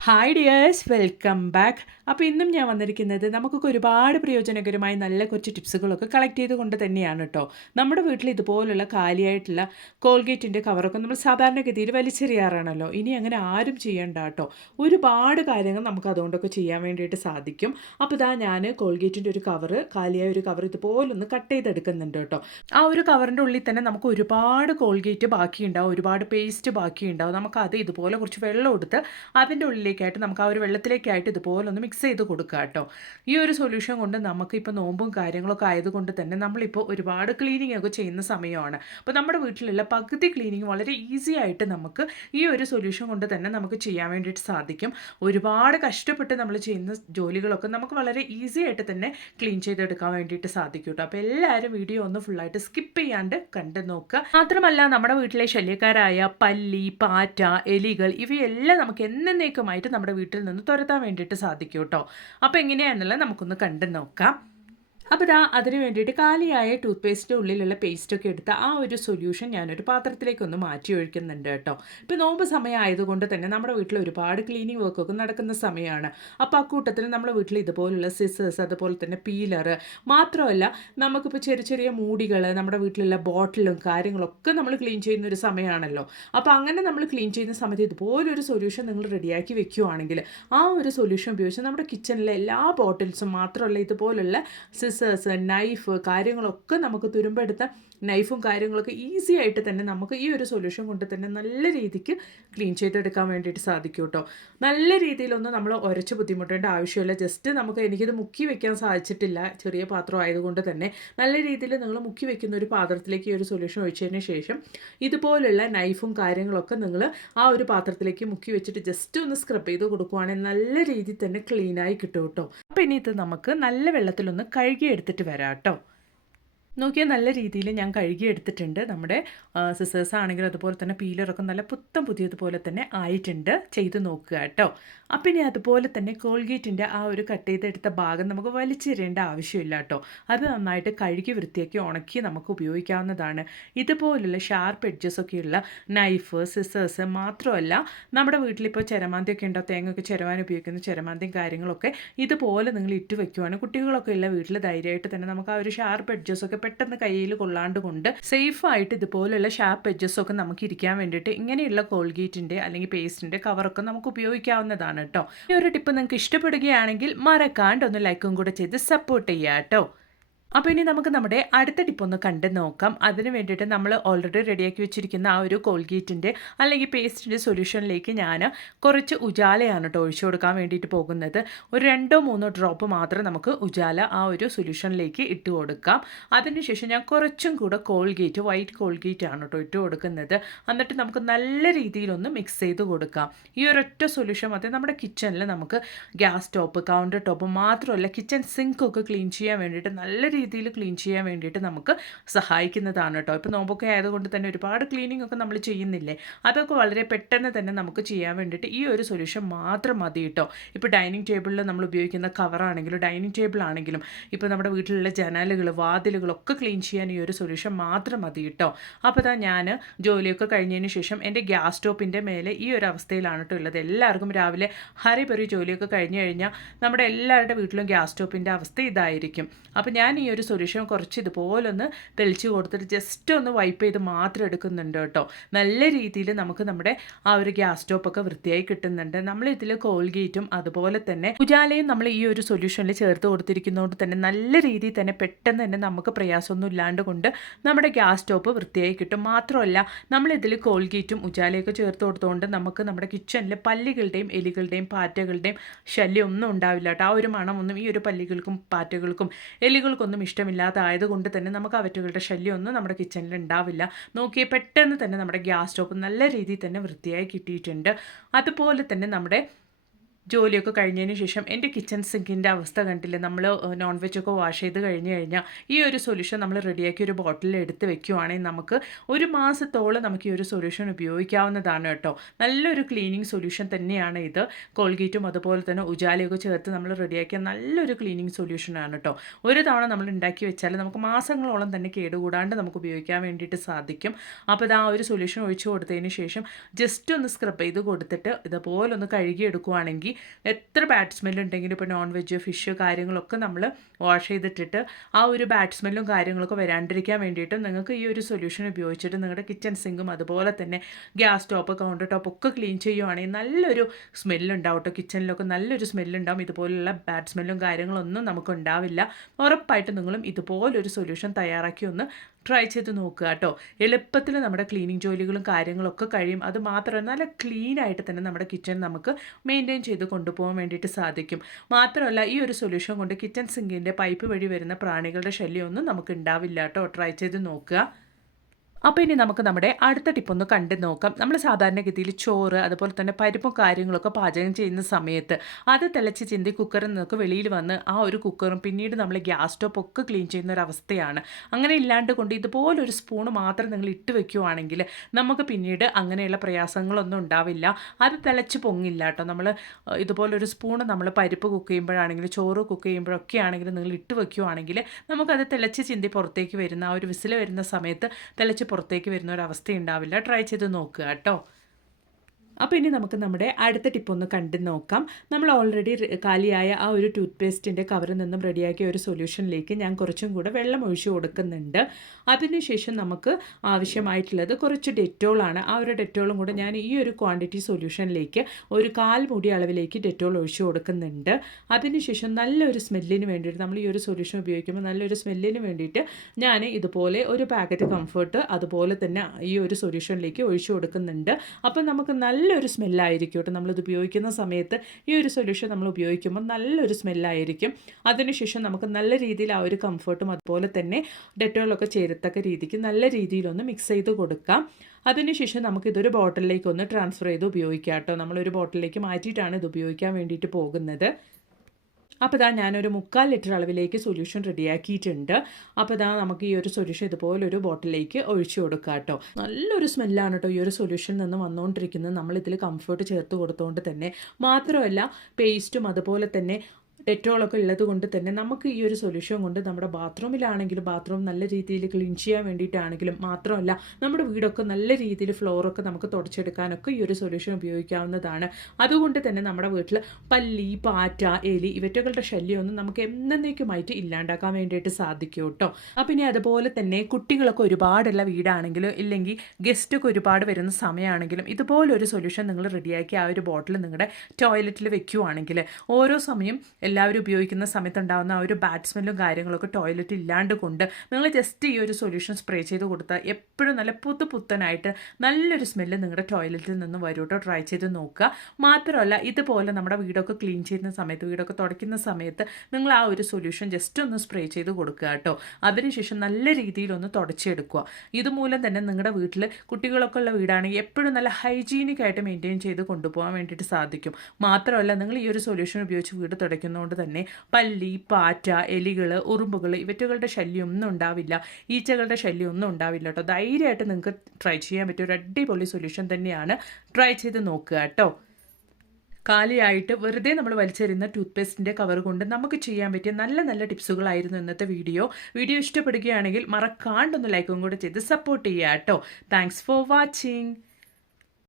Hi dears welcome back അപ്പോൾ ഇന്നും ഞാൻ വന്നിരിക്കുന്നത് നമുക്കൊക്കെ ഒരുപാട് പ്രയോജനകരമായി നല്ല കുറച്ച് ടിപ്സുകളൊക്കെ കളക്ട് ചെയ്തുകൊണ്ട് തന്നെയാണ് കേട്ടോ നമ്മുടെ വീട്ടിൽ ഇതുപോലുള്ള കാലിയായിട്ടുള്ള കോൾഗേറ്റിന്റെ കവറൊക്കെ നമ്മൾ സാധാരണഗതിയിൽ വലിച്ചെറിയാറാണല്ലോ. ഇനി അങ്ങനെ ആരും ചെയ്യണ്ട കേട്ടോ ഒരുപാട് കാര്യങ്ങൾ നമുക്ക് അതുകൊണ്ടൊക്കെ ചെയ്യാൻ വേണ്ടിയിട്ട് സാധിക്കും. അപ്പോൾ ഇതാ ഞാൻ കോൾഗേറ്റിന്റെ ഒരു കവറ് കാലിയായ ഒരു കവർ ഇതുപോലൊന്ന് കട്ട് ചെയ്തെടുക്കുന്നുണ്ട് കേട്ടോ ആ ഒരു കവറിന്റെ ഉള്ളിൽ തന്നെ നമുക്ക് ഒരുപാട് കോൾഗേറ്റ് ബാക്കിയുണ്ടാവും ഒരുപാട് പേസ്റ്റ് ബാക്കിയുണ്ടാവും. നമുക്കത് ഇതുപോലെ കുറച്ച് വെള്ളം എടുത്ത് അതിന്റെ ഉള്ളിൽ വെള്ളത്തിലേക്കായിട്ട് നമുക്ക് ആ ഒരു വെള്ളത്തിലേക്കായിട്ട് ഇതുപോലെ ഒന്ന് മിക്സ് ചെയ്ത് കൊടുക്കുക കേട്ടോ ഈ ഒരു സൊല്യൂഷൻ കൊണ്ട് നമുക്കിപ്പോൾ നോമ്പും കാര്യങ്ങളൊക്കെ ആയതുകൊണ്ട് തന്നെ നമ്മളിപ്പോൾ ഒരുപാട് ക്ലീനിങ് ഒക്കെ ചെയ്യുന്ന സമയമാണ്. അപ്പോൾ നമ്മുടെ വീട്ടിലുള്ള പകുതി ക്ലീനിങ് വളരെ ഈസി ആയിട്ട് നമുക്ക് ഈ ഒരു സൊല്യൂഷൻ കൊണ്ട് തന്നെ നമുക്ക് ചെയ്യാൻ വേണ്ടിയിട്ട് സാധിക്കും. ഒരുപാട് കഷ്ടപ്പെട്ട് നമ്മൾ ചെയ്യുന്ന ജോലികളൊക്കെ നമുക്ക് വളരെ ഈസി ആയിട്ട് തന്നെ ക്ലീൻ ചെയ്തെടുക്കാൻ വേണ്ടിയിട്ട് സാധിക്കും കേട്ടോ അപ്പോൾ എല്ലാവരും വീഡിയോ ഒന്ന് ഫുള്ളായിട്ട് സ്കിപ്പ് ചെയ്യാണ്ട് കണ്ടു നോക്കുക. മാത്രമല്ല നമ്മുടെ വീട്ടിലെ ശല്യക്കാരായ പല്ലി പാറ്റ എലികൾ ഇവയെല്ലാം നമുക്ക് എന്നേക്കുമായി നമ്മുടെ വീട്ടിൽ നിന്ന് തുരത്താൻ വേണ്ടിയിട്ട് സാധിക്കും കേട്ടോ. അപ്പോൾ എങ്ങനെയാണെന്നുള്ളത് നമുക്കൊന്ന് കണ്ടു നോക്കാം. അപ്പോൾ ആ അതിന് വേണ്ടിയിട്ട് കാലിയായ ടൂത്ത് പേസ്റ്റിന്റെ ഉള്ളിലുള്ള പേസ്റ്റൊക്കെ എടുത്ത് ആ ഒരു സൊല്യൂഷൻ ഞാനൊരു പാത്രത്തിലേക്കൊന്ന് മാറ്റി ഒഴിക്കുന്നുണ്ട് കേട്ടോ. ഇപ്പോൾ നോമ്പ് സമയമായതുകൊണ്ട് തന്നെ നമ്മുടെ വീട്ടിൽ ഒരുപാട് ക്ലീനിങ് വർക്കൊക്കെ നടക്കുന്ന സമയമാണ്. അപ്പോൾ ആ കൂട്ടത്തിൽ നമ്മുടെ വീട്ടിൽ ഇതുപോലുള്ള സിസേഴ്സ് അതുപോലെ തന്നെ പീലർ മാത്രമല്ല നമുക്കിപ്പോൾ ചെറിയ ചെറിയ മൂടികൾ നമ്മുടെ വീട്ടിലുള്ള ബോട്ടിലും കാര്യങ്ങളൊക്കെ നമ്മൾ ക്ലീൻ ചെയ്യുന്ന ഒരു സമയമാണല്ലോ. അപ്പോൾ അങ്ങനെ നമ്മൾ ക്ലീൻ ചെയ്യുന്ന സമയത്ത് ഇതുപോലൊരു സൊല്യൂഷൻ നിങ്ങൾ റെഡിയാക്കി വെക്കുകയാണെങ്കിൽ ആ ഒരു സൊല്യൂഷൻ ഉപയോഗിച്ച് നമ്മുടെ കിച്ചണിലെ എല്ലാ ബോട്ടിൽസും മാത്രമല്ല ഇതുപോലുള്ള സിസ് സിസേഴ്സ് നൈഫ് കാര്യങ്ങളൊക്കെ നമുക്ക് തുരുമ്പെടുത്ത നൈഫും കാര്യങ്ങളൊക്കെ ഈസി ആയിട്ട് തന്നെ നമുക്ക് ഈ ഒരു സൊല്യൂഷൻ കൊണ്ട് തന്നെ നല്ല രീതിക്ക് ക്ലീൻ ചെയ്തെടുക്കാൻ വേണ്ടിയിട്ട് സാധിക്കും കേട്ടോ നല്ല രീതിയിലൊന്നും നമ്മൾ ഉരച്ച് ബുദ്ധിമുട്ടേണ്ട ആവശ്യമില്ല. ജസ്റ്റ് നമുക്ക് എനിക്കിത് മുക്കി വെക്കാൻ സാധിച്ചിട്ടില്ല. ചെറിയ പാത്രം ആയതുകൊണ്ട് തന്നെ നല്ല രീതിയിൽ നിങ്ങൾ മുക്കി വെക്കുന്ന ഒരു പാത്രത്തിലേക്ക് ഈ ഒരു സൊല്യൂഷൻ ഒഴിച്ചതിന് ശേഷം ഇതുപോലുള്ള നൈഫും കാര്യങ്ങളൊക്കെ നിങ്ങൾ ആ ഒരു പാത്രത്തിലേക്ക് മുക്കി വെച്ചിട്ട് ജസ്റ്റ് ഒന്ന് സ്ക്രബ് ചെയ്ത് കൊടുക്കുവാണെങ്കിൽ നല്ല രീതിയിൽ തന്നെ ക്ലീനായി കിട്ടും കേട്ടോ അപ്പം ഇനി ഇത് നമുക്ക് നല്ല വെള്ളത്തിലൊന്ന് കഴുകി എടുത്തിട്ട് വരാം കേട്ടോ. നോക്കിയാൽ നല്ല രീതിയിൽ ഞാൻ കഴുകി എടുത്തിട്ടുണ്ട്. നമ്മുടെ സിസേഴ്സ് ആണെങ്കിലും അതുപോലെ തന്നെ പീലറൊക്കെ നല്ല പുത്തം പുതിയതുപോലെ തന്നെ ആയിട്ടുണ്ട്. ചെയ്ത് നോക്കുക കേട്ടോ. അപ്പം ഇനി അതുപോലെ തന്നെ കോൾഗേറ്റിന്റെ ആ ഒരു കട്ട് ചെയ്തെടുത്ത ഭാഗം നമുക്ക് വലിച്ചെറിയേണ്ട ആവശ്യമില്ല കേട്ടോ. അത് നന്നായിട്ട് കഴുകി വൃത്തിയാക്കി ഉണക്കി നമുക്ക് ഉപയോഗിക്കാവുന്നതാണ്. ഇതുപോലുള്ള ഷാർപ്പ് എഡ്ജസൊക്കെയുള്ള നൈഫ് സിസേഴ്സ് മാത്രമല്ല നമ്മുടെ വീട്ടിലിപ്പോൾ ചരമാന്തിയൊക്കെ ഉണ്ടോ? തേങ്ങയൊക്കെ ചെരവാൻ ഉപയോഗിക്കുന്ന ചെരമാന്തിയും കാര്യങ്ങളൊക്കെ ഇതുപോലെ നിങ്ങൾ ഇട്ട് വയ്ക്കുവാണ് കുട്ടികളൊക്കെ ഉള്ള വീട്ടിൽ ധൈര്യമായിട്ട് തന്നെ നമുക്ക് ആ ഒരു ഷാർപ്പ് എഡ്ജസൊക്കെ പെട്ടെന്ന് കയ്യിൽ കൊള്ളാണ്ട് കൊണ്ട് സേഫായിട്ട് ഇതുപോലുള്ള ഷാർപ്പ് എഡ്ജസ് ഒക്കെ നമുക്ക് ഇരിക്കാൻ വേണ്ടിയിട്ട് ഇങ്ങനെയുള്ള കോൾഗേറ്റിന്റെ അല്ലെങ്കിൽ പേസ്റ്റിന്റെ കവറൊക്കെ നമുക്ക് ഉപയോഗിക്കാവുന്നതാണ് കേട്ടോ. ഈ ഒരു ടിപ്പ് നിങ്ങൾക്ക് ഇഷ്ടപ്പെടുകയാണെങ്കിൽ മറക്കാണ്ട് ഒന്ന് ലൈക്കും കൂടെ ചെയ്ത് സപ്പോർട്ട് ചെയ്യാം കേട്ടോ. അപ്പോൾ ഇനി നമുക്ക് നമ്മുടെ അടുത്ത ടിപ്പ് ഒന്ന് കണ്ട് നോക്കാം. അതിന് വേണ്ടിയിട്ട് നമ്മൾ ഓൾറെഡി റെഡിയാക്കി വെച്ചിരിക്കുന്ന ആ ഒരു കോൾഗേറ്റിന്റെ അല്ലെങ്കിൽ പേസ്റ്റിന്റെ സൊല്യൂഷനിലേക്ക് ഞാൻ കുറച്ച് ഉജാലയാണ് കേട്ടോ ഒഴിച്ചു കൊടുക്കാൻ വേണ്ടിയിട്ട് പോകുന്നത്. ഒരു രണ്ടോ മൂന്നോ ഡ്രോപ്പ് മാത്രം നമുക്ക് ഉജാല ആ ഒരു സൊല്യൂഷനിലേക്ക് ഇട്ട് കൊടുക്കാം. അതിനുശേഷം ഞാൻ കുറച്ചും കൂടെ കോൾഗേറ്റ് വൈറ്റ് കോൾഗേറ്റ് ആണ് കേട്ടോ ഇട്ട് കൊടുക്കുന്നത്. എന്നിട്ട് നമുക്ക് നല്ല രീതിയിലൊന്ന് മിക്സ് ചെയ്ത് കൊടുക്കാം. ഈ ഒരൊറ്റ സൊല്യൂഷൻ മതി നമ്മുടെ കിച്ചണിൽ നമുക്ക് ഗ്യാസ് ടോപ്പ് കൗണ്ടർ ടോപ്പ് മാത്രമല്ല കിച്ചൺ സിങ്കൊക്കെ ക്ലീൻ ചെയ്യാൻ വേണ്ടിയിട്ട് നല്ല രീതിയിൽ ക്ലീൻ ചെയ്യാൻ വേണ്ടിയിട്ട് നമുക്ക് സഹായിക്കുന്നതാണ് കേട്ടോ. ഇപ്പോൾ നോമ്പൊക്കെ ആയതുകൊണ്ട് തന്നെ ഒരുപാട് ക്ലീനിങ് ഒക്കെ നമ്മൾ ചെയ്യുന്നില്ലേ? അതൊക്കെ വളരെ പെട്ടെന്ന് തന്നെ നമുക്ക് ചെയ്യാൻ വേണ്ടിയിട്ട് ഈ ഒരു സൊല്യൂഷൻ മാത്രം മതി കേട്ടോ. ഇപ്പോൾ ഡൈനിങ് ടേബിളിൽ നമ്മൾ ഉപയോഗിക്കുന്ന കവറാണെങ്കിലും ഡൈനിങ് ടേബിൾ ആണെങ്കിലും ഇപ്പോൾ നമ്മുടെ വീട്ടിലുള്ള ജനലുകൾ വാതിലുകളൊക്കെ ക്ലീൻ ചെയ്യാൻ ഈ ഒരു സൊല്യൂഷൻ മാത്രം മതി കേട്ടോ. അപ്പോൾ തന്നെ ഞാൻ ജോലിയൊക്കെ കഴിഞ്ഞതിന് ശേഷം എന്റെ ഗ്യാസ് സ്റ്റോപ്പിന്റെ മേലെ ഈ ഒരു അവസ്ഥയിലാണ് കേട്ടോ ഉള്ളത്. എല്ലാവർക്കും രാവിലെ ഹരിപറി ജോലിയൊക്കെ കഴിഞ്ഞ് കഴിഞ്ഞാൽ നമ്മുടെ എല്ലാവരുടെ വീട്ടിലും ഗ്യാസ് സ്റ്റോപ്പിന്റെ അവസ്ഥ ഇതായിരിക്കും. അപ്പോൾ ഞാൻ ഈ ഒരു സൊല്യൂഷൻ കുറച്ച് ഇതുപോലൊന്ന് തെളിച്ച് കൊടുത്തിട്ട് ജസ്റ്റ് ഒന്ന് വൈപ്പ് ചെയ്ത് മാത്രം എടുക്കുന്നുണ്ട് കേട്ടോ. നല്ല രീതിയിൽ നമുക്ക് നമ്മുടെ ആ ഒരു ഗ്യാസ് സ്റ്റോപ്പൊക്കെ വൃത്തിയായി കിട്ടുന്നുണ്ട്. നമ്മൾ ഇതിൽ കോൾഗേറ്റും അതുപോലെ തന്നെ ഉജാലയും നമ്മൾ ഈ ഒരു സൊല്യൂഷനിൽ ചേർത്ത് കൊടുത്തിരിക്കുന്നതുകൊണ്ട് തന്നെ നല്ല രീതിയിൽ തന്നെ പെട്ടെന്ന് തന്നെ നമുക്ക് പ്രയാസമൊന്നും ഇല്ലാണ്ട് കൊണ്ട് നമ്മുടെ ഗ്യാസ് സ്റ്റോപ്പ് വൃത്തിയായി കിട്ടും. മാത്രമല്ല നമ്മൾ ഇതിൽ കോൾഗേറ്റും ഉജാലയൊക്കെ ചേർത്ത് കൊടുത്തുകൊണ്ട് നമുക്ക് നമ്മുടെ കിച്ചണിൽ പല്ലികളുടെയും എലികളുടെയും പാറ്റകളുടെയും ശല്യം ഒന്നും ഉണ്ടാവില്ല കേട്ടോ. ആ ഒരു മണമൊന്നും ഈ ഒരു പല്ലികൾക്കും പാറ്റകൾക്കും എലികൾക്കൊന്നും ഒന്നും ഇഷ്ടമില്ലാത്ത ആയതുകൊണ്ട് തന്നെ നമുക്ക് അവറ്റുകളുടെ ശല്യമൊന്നും നമ്മുടെ കിച്ചണിൽ ഉണ്ടാവില്ല. നോക്കിയേ പെട്ടെന്ന് തന്നെ നമ്മുടെ ഗ്യാസ് സ്റ്റോപ്പ് നല്ല രീതിയിൽ തന്നെ വൃത്തിയായി കിട്ടിയിട്ടുണ്ട്. അതുപോലെ തന്നെ നമ്മുടെ ജോലിയൊക്കെ കഴിഞ്ഞതിന് ശേഷം എന്റെ കിച്ചൺ സിങ്കിന്റെ അവസ്ഥ കണ്ടില്ലേ? നമ്മൾ നോൺ വെജൊക്കെ വാഷ് ചെയ്ത് കഴിഞ്ഞ് കഴിഞ്ഞാൽ ഈ ഒരു സൊല്യൂഷൻ നമ്മൾ റെഡിയാക്കി ഒരു ബോട്ടിൽ എടുത്ത് വെക്കുവാണെങ്കിൽ നമുക്ക് ഒരു മാസത്തോളം നമുക്ക് ഈ ഒരു സൊല്യൂഷൻ ഉപയോഗിക്കാവുന്നതാണ് കേട്ടോ. നല്ലൊരു ക്ലീനിങ് സൊല്യൂഷൻ തന്നെയാണ് ഇത്. കോൾഗേറ്റും അതുപോലെ തന്നെ ഉജാലയൊക്കെ ചേർത്ത് നമ്മൾ റെഡിയാക്കിയ നല്ലൊരു ക്ലീനിങ് സൊല്യൂഷനാണ് കേട്ടോ. ഒരു തവണ നമ്മൾ ഉണ്ടാക്കി വെച്ചാൽ നമുക്ക് മാസങ്ങളോളം തന്നെ കേടുകൂടാണ്ട് നമുക്ക് ഉപയോഗിക്കാൻ വേണ്ടിയിട്ട് സാധിക്കും. അപ്പോൾ ഇത് ആ ഒരു സൊല്യൂഷൻ ഒഴിച്ചു കൊടുത്തതിന് ശേഷം ജസ്റ്റ് ഒന്ന് സ്ക്രബ് ചെയ്ത് കൊടുത്തിട്ട് ഇതുപോലെ ഒന്ന് കഴുകി എടുക്കുവാണെങ്കിൽ എത്ര സ്മെല്ല് ഉണ്ടെങ്കിലും ഇപ്പോൾ നോൺ വെജ് ഫിഷ് കാര്യങ്ങളൊക്കെ നമ്മൾ വാഷ് ചെയ്തിട്ടിട്ട് ആ ഒരു ബാറ്റ്സ്മെല്ലും സ്മെല്ലും കാര്യങ്ങളൊക്കെ വരാണ്ടിരിക്കാൻ വേണ്ടിയിട്ട് നിങ്ങൾക്ക് ഈ ഒരു സൊല്യൂഷൻ ഉപയോഗിച്ചിട്ട് നിങ്ങളുടെ കിച്ചൺ സിങ്കും അതുപോലെ തന്നെ ഗ്യാസ് ടോപ്പ് കൗണ്ടർ ടോപ്പ് ഒക്കെ ക്ലീൻ ചെയ്യുവാണെങ്കിൽ നല്ലൊരു സ്മെല്ലുണ്ടാവും കേട്ടോ കിച്ചണിലൊക്കെ നല്ലൊരു സ്മെല്ലുണ്ടാവും ഇതുപോലുള്ള ബാഡ് സ്മെല്ലും കാര്യങ്ങളൊന്നും നമുക്ക് ഉണ്ടാവില്ല. ഉറപ്പായിട്ട് നിങ്ങളും ഇതുപോലൊരു സൊല്യൂഷൻ തയ്യാറാക്കി ഒന്ന് ട്രൈ ചെയ്ത് നോക്കുക കേട്ടോ. എളുപ്പത്തിൽ നമ്മുടെ ക്ലീനിങ് ജോലികളും കാര്യങ്ങളൊക്കെ കഴിയും. അത് മാത്രമല്ല നല്ല ക്ലീൻ ആയിട്ട് തന്നെ നമ്മുടെ കിച്ചൺ നമുക്ക് മെയിന്റെയിൻ ചെയ്ത് കൊണ്ടുപോകാൻ വേണ്ടിയിട്ട് സാധിക്കും. മാത്രമല്ല ഈ ഒരു സൊല്യൂഷൻ കൊണ്ട് കിച്ചൺ സിങ്കിന്റെ പൈപ്പ് വഴി വരുന്ന പ്രാണികളുടെ ശല്യമൊന്നും നമുക്ക് ഉണ്ടാവില്ല കേട്ടോ. ട്രൈ ചെയ്ത് നോക്കുക. അപ്പോൾ ഇനി നമുക്ക് നമ്മുടെ അടുത്ത ടിപ്പൊന്ന് കണ്ടു നോക്കാം. നമ്മൾ സാധാരണഗതിയിൽ ചോറ് അതുപോലെ തന്നെ പരിപ്പും കാര്യങ്ങളൊക്കെ പാചകം ചെയ്യുന്ന സമയത്ത് അത് തിളച്ച് ചിന്തി കുക്കറിൽ നിന്നൊക്കെ വെളിയിൽ വന്ന് ആ ഒരു കുക്കറും പിന്നീട് നമ്മൾ ഗ്യാസ് സ്റ്റോപ്പ് ഒക്കെ ക്ലീൻ ചെയ്യുന്ന ഒരു അവസ്ഥയാണ്. അങ്ങനെ ഇല്ലാണ്ട് കൊണ്ട് ഇതുപോലൊരു സ്പൂണ് മാത്രം നിങ്ങൾ ഇട്ട് വെക്കുവാണെങ്കിൽ നമുക്ക് പിന്നീട് അങ്ങനെയുള്ള പ്രയാസങ്ങളൊന്നും ഉണ്ടാവില്ല. അത് തിളച്ച് പൊങ്ങില്ല കേട്ടോ. നമ്മൾ ഇതുപോലൊരു സ്പൂണ് നമ്മൾ പരിപ്പ് കുക്ക് ചെയ്യുമ്പോഴാണെങ്കിൽ ചോറ് കുക്ക് ചെയ്യുമ്പോഴൊക്കെ ആണെങ്കിലും നിങ്ങൾ ഇട്ട് വെക്കുവാണെങ്കിൽ നമുക്കത് തിളച്ച് ചിന്തി പുറത്തേക്ക് വരുന്ന ആ ഒരു വിസിൽ വരുന്ന സമയത്ത് തിളച്ച് പുറത്തേക്ക് വരുന്ന ഒരു അവസ്ഥ ഉണ്ടാവില്ല ട്രൈ ചെയ്ത് നോക്കുക കേട്ടോ. അപ്പോൾ ഇനി നമുക്ക് നമ്മുടെ അടുത്ത ടിപ്പ് ഒന്ന് കണ്ടു നോക്കാം. നമ്മൾ ഓൾറെഡി കാലിയായ ആ ഒരു ടൂത്ത് പേസ്റ്റിന്റെ കവറിൽ നിന്നും റെഡിയാക്കിയ ഒരു സൊല്യൂഷനിലേക്ക് ഞാൻ കുറച്ചും കൂടെ വെള്ളം ഒഴിച്ചു കൊടുക്കുന്നുണ്ട്. അതിനുശേഷം നമുക്ക് ആവശ്യമായിട്ടുള്ളത് കുറച്ച് ഡെറ്റോളാണ് ആ ഒരു ഡെറ്റോളും കൂടെ ഞാൻ ഈ ഒരു ക്വാണ്ടിറ്റി സൊല്യൂഷനിലേക്ക് ഒരു കാൽ മുടി അളവിലേക്ക് ഡെറ്റോൾ ഒഴിച്ചു കൊടുക്കുന്നുണ്ട്. അതിനുശേഷം നല്ലൊരു സ്മെല്ലിന് വേണ്ടിയിട്ട് നമ്മൾ ഈ ഒരു സൊല്യൂഷൻ ഉപയോഗിക്കുമ്പോൾ നല്ലൊരു സ്മെല്ലിന് വേണ്ടിയിട്ട് ഞാൻ ഇതുപോലെ ഒരു പാക്കറ്റ് കംഫർട്ട് അതുപോലെ തന്നെ ഈ ഒരു സൊല്യൂഷനിലേക്ക് ഒഴിച്ചു കൊടുക്കുന്നുണ്ട്. അപ്പോൾ നമുക്ക് നല്ല നല്ലൊരു സ്മെല്ലായിരിക്കും കേട്ടോ നമ്മളിത് ഉപയോഗിക്കുന്ന സമയത്ത്. ഈ ഒരു സൊല്യൂഷൻ നമ്മൾ ഉപയോഗിക്കുമ്പോൾ നല്ലൊരു സ്മെല്ലായിരിക്കും. അതിനുശേഷം നമുക്ക് നല്ല രീതിയിൽ ആ ഒരു കംഫർട്ടും അതുപോലെ തന്നെ ഡെറ്റോളൊക്കെ ചേരത്തക്ക രീതിക്ക് നല്ല രീതിയിലൊന്ന് മിക്സ് ചെയ്ത് കൊടുക്കാം. അതിനുശേഷം നമുക്കിതൊരു ബോട്ടിലേക്ക് ഒന്ന് ട്രാൻസ്ഫർ ചെയ്ത് ഉപയോഗിക്കാം കേട്ടോ. നമ്മളൊരു ബോട്ടിലേക്ക് മാറ്റിയിട്ടാണ് ഇത് ഉപയോഗിക്കാൻ വേണ്ടിയിട്ട് പോകുന്നത്. അപ്പോൾ ഇതാ ഞാനൊരു മുക്കാൽ ലിറ്റർ അളവിലേക്ക് സൊല്യൂഷൻ റെഡിയാക്കിയിട്ടുണ്ട് അപ്പോൾ ഇതാ നമുക്ക് ഈ ഒരു സൊല്യൂഷൻ ഇതുപോലൊരു ബോട്ടിലേക്ക് ഒഴിച്ചു കൊടുക്കാം കേട്ടോ. നല്ലൊരു സ്മെല്ലാണ് കേട്ടോ ഈ ഒരു സൊല്യൂഷനിൽ നിന്ന് വന്നുകൊണ്ടിരിക്കുന്നത് നമ്മളിതിൽ കംഫർട്ട് ചേർത്ത് കൊടുത്തുകൊണ്ട് തന്നെ മാത്രമല്ല പേസ്റ്റും അതുപോലെ തന്നെ ഡെറ്റോളൊക്കെ ഉള്ളത് കൊണ്ട് തന്നെ നമുക്ക് ഈ ഒരു സൊല്യൂഷൻ കൊണ്ട് നമ്മുടെ ബാത്റൂമിലാണെങ്കിലും ബാത്റൂം നല്ല രീതിയിൽ ക്ലീൻ ചെയ്യാൻ വേണ്ടിയിട്ടാണെങ്കിലും മാത്രമല്ല നമ്മുടെ വീടൊക്കെ നല്ല രീതിയിൽ ഫ്ലോറൊക്കെ നമുക്ക് തുടച്ചെടുക്കാനൊക്കെ ഈ ഒരു സൊല്യൂഷൻ ഉപയോഗിക്കാവുന്നതാണ്. അതുകൊണ്ട് തന്നെ നമ്മുടെ വീട്ടിൽ പല്ലി പാറ്റ എലി ഇവറ്റകളുടെ ശല്യമൊന്നും നമുക്ക് എന്നേക്കുമായിട്ട് ഇല്ലാണ്ടാക്കാൻ വേണ്ടിയിട്ട് സാധിക്കും കേട്ടോ. അപ്പം ഇനി അതുപോലെ തന്നെ കുട്ടികളൊക്കെ ഒരുപാടുള്ള വീടാണെങ്കിലും ഇല്ലെങ്കിൽ ഗസ്റ്റൊക്കെ ഒരുപാട് വരുന്ന സമയമാണെങ്കിലും ഇതുപോലൊരു സൊല്യൂഷൻ നിങ്ങൾ റെഡിയാക്കി ആ ഒരു ബോട്ടിൽ നിങ്ങളുടെ ടോയ്ലറ്റിൽ വെക്കുവാണെങ്കിൽ ഓരോ സമയം എല്ലാവരും ഉപയോഗിക്കുന്ന സമയത്ത് ഉണ്ടാകുന്ന ആ ഒരു ബാഡ് സ്മെല്ലും കാര്യങ്ങളൊക്കെ ടോയ്ലറ്റ് ഇല്ലാണ്ട് കൊണ്ട് നിങ്ങൾ ജസ്റ്റ് ഈ ഒരു സൊല്യൂഷൻ സ്പ്രേ ചെയ്ത് കൊടുത്താൽ എപ്പോഴും നല്ല പുത്തു പുത്തനായിട്ട് നല്ലൊരു സ്മെല്ല് നിങ്ങളുടെ ടോയ്ലറ്റിൽ നിന്ന് വരും ട്രൈ ചെയ്ത് നോക്കുക. മാത്രമല്ല ഇതുപോലെ നമ്മുടെ വീടൊക്കെ ക്ലീൻ ചെയ്യുന്ന സമയത്ത് വീടൊക്കെ തുടയ്ക്കുന്ന സമയത്ത് നിങ്ങൾ ആ ഒരു സൊല്യൂഷൻ ജസ്റ്റ് ഒന്ന് സ്പ്രേ ചെയ്ത് കൊടുക്കുക കേട്ടോ അതിനുശേഷം നല്ല രീതിയിലൊന്ന് തുടച്ചെടുക്കുക. ഇതുമൂലം തന്നെ നിങ്ങളുടെ വീട്ടിൽ കുട്ടികളൊക്കെ ഉള്ള വീടാണെങ്കിൽ എപ്പോഴും നല്ല ഹൈജീനിക് ആയിട്ട് മെയിന്റെയിൻ ചെയ്ത് കൊണ്ടുപോകാൻ വേണ്ടിയിട്ട് സാധിക്കും. മാത്രമല്ല നിങ്ങൾ ഈ ഒരു സൊല്യൂഷൻ ഉപയോഗിച്ച് വീട് തുടയ്ക്കുന്ന കൊണ്ട് തന്നെ പല്ലി പാറ്റ എലികൾ ഉറുമ്പുകൾ ഇവറ്റകളുടെ ശല്യം ഒന്നും ഉണ്ടാവില്ല. ഈച്ചകളുടെ ശല്യം ഒന്നും ഉണ്ടാവില്ല കേട്ടോ. ധൈര്യമായിട്ട് നിങ്ങൾക്ക് ട്രൈ ചെയ്യാൻ പറ്റിയ ഒരു അടിപൊളി സൊല്യൂഷൻ തന്നെയാണ് ട്രൈ ചെയ്ത് നോക്കുക കേട്ടോ. കാലിയായിട്ട് വെറുതെ നമ്മൾ വലിച്ചെറിയുന്ന ടൂത്ത് പേസ്റ്റിന്റെ കവർ കൊണ്ട് നമുക്ക് ചെയ്യാൻ പറ്റിയ നല്ല നല്ല ടിപ്സുകളായിരുന്നു ഇന്നത്തെ വീഡിയോ വീഡിയോ ഇഷ്ടപ്പെടുകയാണെങ്കിൽ മറക്കാണ്ടൊന്ന് ലൈക്കും കൂടെ ചെയ്ത് സപ്പോർട്ട് ചെയ്യുക കേട്ടോ. Thanks for watching